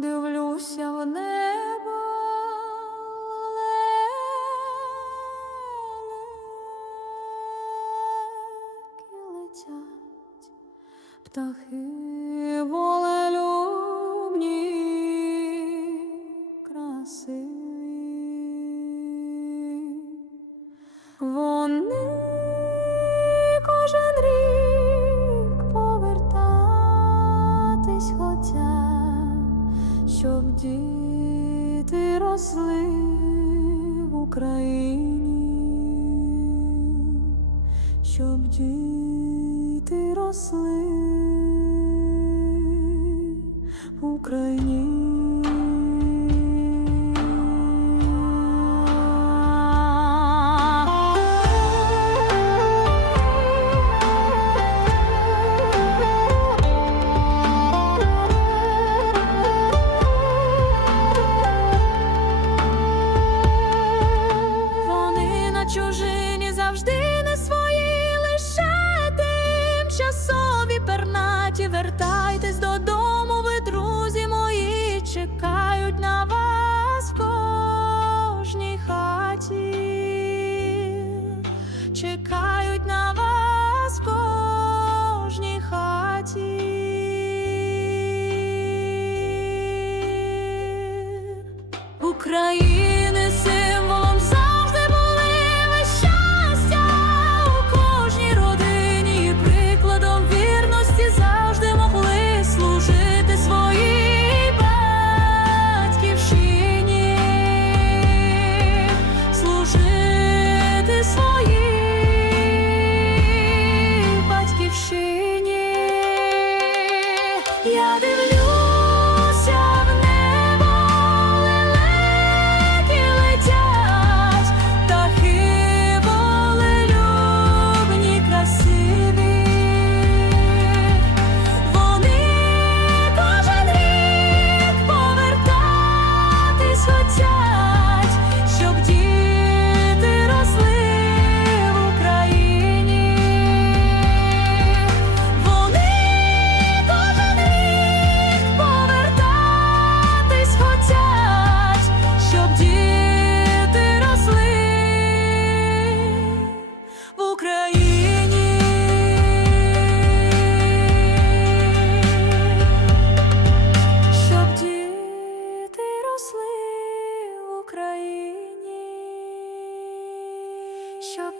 дивлюся в небо. летять, птахи волелюбні, красиві. Діти росли в Україні, щоб діти росли в Вони пернаті. Вертайтесь додому, ви, друзі мої, чекають на вас в кожній хаті, чекають на вас в кожній хаті. Україна Shop